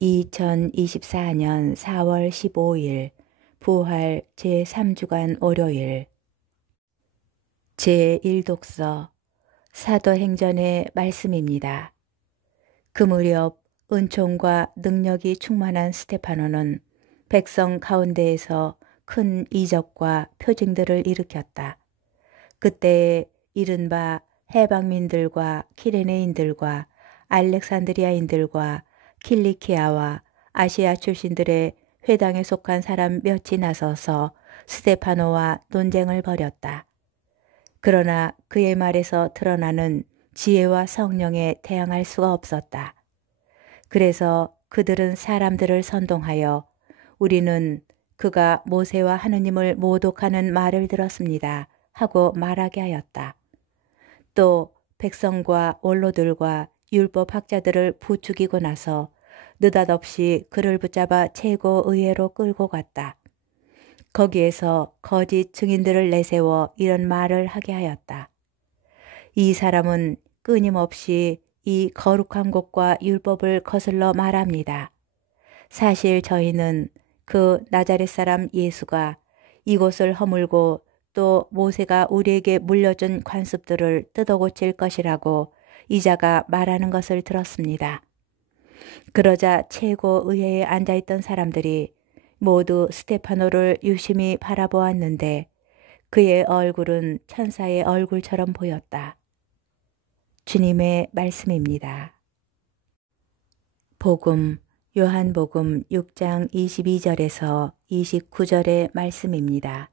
2024년 4월 15일 부활 제3주간 월요일 제1독서 사도행전의 말씀입니다. 그 무렵 은총과 능력이 충만한 스테파노는 백성 가운데에서 큰 이적과 표징들을 일으켰다. 그때에 이른바 해방민들과 키레네인들과 알렉산드리아인들과 킬리키아와 아시아 출신들의 회당에 속한 사람 몇이 나서서 스테파노와 논쟁을 벌였다. 그러나 그의 말에서 드러나는 지혜와 성령에 대항할 수가 없었다. 그래서 그들은 사람들을 선동하여 우리는 그가 모세와 하느님을 모독하는 말을 들었습니다 하고 말하게 하였다. 또 백성과 원로들과 율법학자들을 부추기고 나서 느닷없이 그를 붙잡아 최고의회로 끌고 갔다. 거기에서 거짓 증인들을 내세워 이런 말을 하게 하였다. 이 사람은 끊임없이 이 거룩한 곳과 율법을 거슬러 말합니다. 사실 저희는 그 나자렛 사람 예수가 이곳을 허물고 또 모세가 우리에게 물려준 관습들을 뜯어고칠 것이라고 이자가 말하는 것을 들었습니다. 그러자 최고의회에 앉아있던 사람들이 모두 스테파노를 유심히 바라보았는데 그의 얼굴은 천사의 얼굴처럼 보였다. 주님의 말씀입니다. 복음 요한복음 6장 22절에서 29절의 말씀입니다.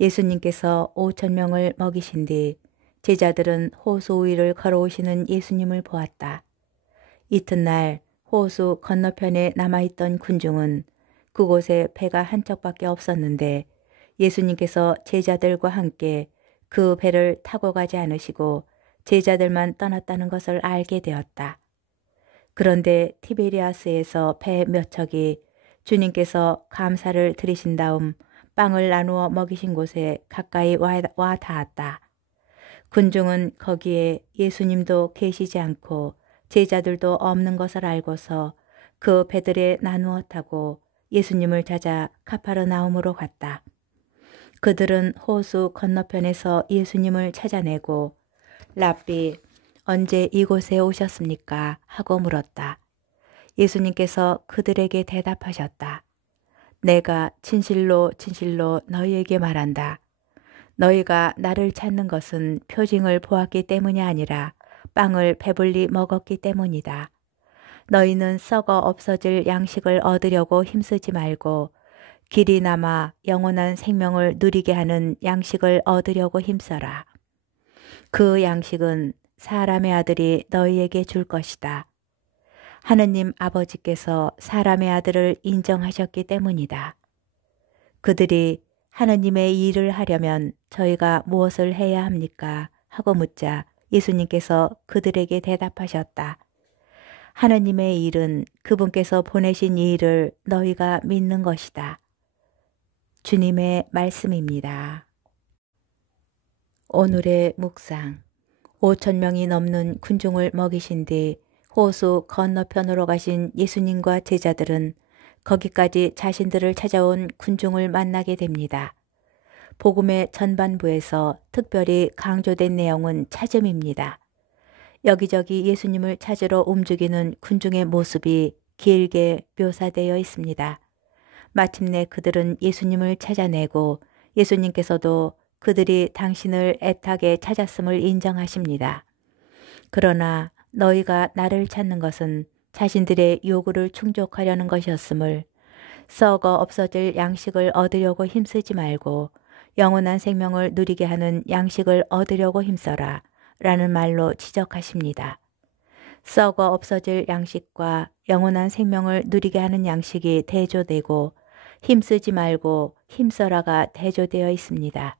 예수님께서 5,000명을 먹이신 뒤 제자들은 호수 위를 걸어오시는 예수님을 보았다. 이튿날 호수 건너편에 남아있던 군중은 그곳에 배가 한 척밖에 없었는데 예수님께서 제자들과 함께 그 배를 타고 가지 않으시고 제자들만 떠났다는 것을 알게 되었다. 그런데 티베리아스에서 배 몇 척이 주님께서 감사를 드리신 다음 빵을 나누어 먹이신 곳에 가까이 와 닿았다. 군중은 거기에 예수님도 계시지 않고 제자들도 없는 것을 알고서 그 배들에 나누어 타고 예수님을 찾아 카파르나움으로 갔다. 그들은 호수 건너편에서 예수님을 찾아내고 랍비, 언제 이곳에 오셨습니까? 하고 물었다. 예수님께서 그들에게 대답하셨다. 내가 진실로 진실로 너희에게 말한다. 너희가 나를 찾는 것은 표징을 보았기 때문이 아니라 빵을 배불리 먹었기 때문이다. 너희는 썩어 없어질 양식을 얻으려고 힘쓰지 말고 길이 남아 영원한 생명을 누리게 하는 양식을 얻으려고 힘써라. 그 양식은 사람의 아들이 너희에게 줄 것이다. 하느님 아버지께서 사람의 아들을 인정하셨기 때문이다. 그들이 하느님의 일을 하려면 저희가 무엇을 해야 합니까? 하고 묻자 예수님께서 그들에게 대답하셨다. 하느님의 일은 그분께서 보내신 이 일을 너희가 믿는 것이다. 주님의 말씀입니다. 오늘의 묵상 5,000명이 넘는 군중을 먹이신 뒤 호수 건너편으로 가신 예수님과 제자들은 거기까지 자신들을 찾아온 군중을 만나게 됩니다. 복음의 전반부에서 특별히 강조된 내용은 찾음입니다. 여기저기 예수님을 찾으러 움직이는 군중의 모습이 길게 묘사되어 있습니다. 마침내 그들은 예수님을 찾아내고 예수님께서도 그들이 당신을 애타게 찾았음을 인정하십니다. 그러나 너희가 나를 찾는 것은 자신들의 요구를 충족하려는 것이었음을 썩어 없어질 양식을 얻으려고 힘쓰지 말고 영원한 생명을 누리게 하는 양식을 얻으려고 힘써라 라는 말로 지적하십니다. 썩어 없어질 양식과 영원한 생명을 누리게 하는 양식이 대조되고 힘쓰지 말고 힘써라가 대조되어 있습니다.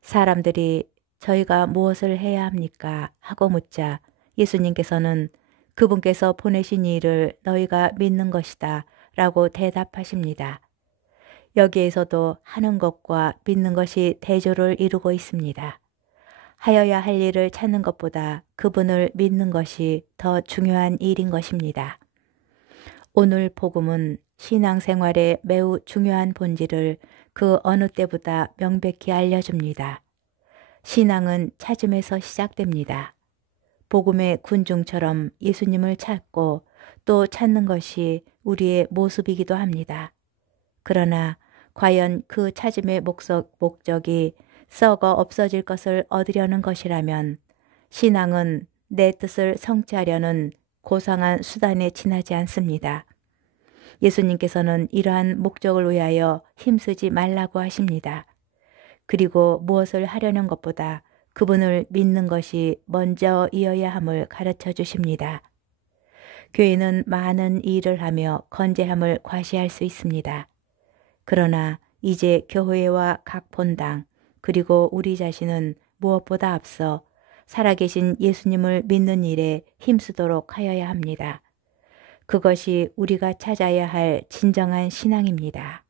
사람들이 저희가 무엇을 해야 합니까? 하고 묻자 예수님께서는 그분께서 보내신 일을 너희가 믿는 것이다 라고 대답하십니다. 여기에서도 하는 것과 믿는 것이 대조를 이루고 있습니다. 하여야 할 일을 찾는 것보다 그분을 믿는 것이 더 중요한 일인 것입니다. 오늘 복음은 신앙생활의 매우 중요한 본질을 그 어느 때보다 명백히 알려줍니다. 신앙은 찾음에서 시작됩니다. 복음의 군중처럼 예수님을 찾고 또 찾는 것이 우리의 모습이기도 합니다. 그러나 과연 그 찾음의 목적이 썩어 없어질 것을 얻으려는 것이라면 신앙은 내 뜻을 성취하려는 고상한 수단에 지나지 않습니다. 예수님께서는 이러한 목적을 위하여 힘쓰지 말라고 하십니다. 그리고 무엇을 하려는 것보다 그분을 믿는 것이 먼저 이어야 함을 가르쳐 주십니다. 교회는 많은 일을 하며 건재함을 과시할 수 있습니다. 그러나 이제 교회와 각 본당 그리고 우리 자신은 무엇보다 앞서 살아계신 예수님을 믿는 일에 힘쓰도록 하여야 합니다. 그것이 우리가 찾아야 할 진정한 신앙입니다.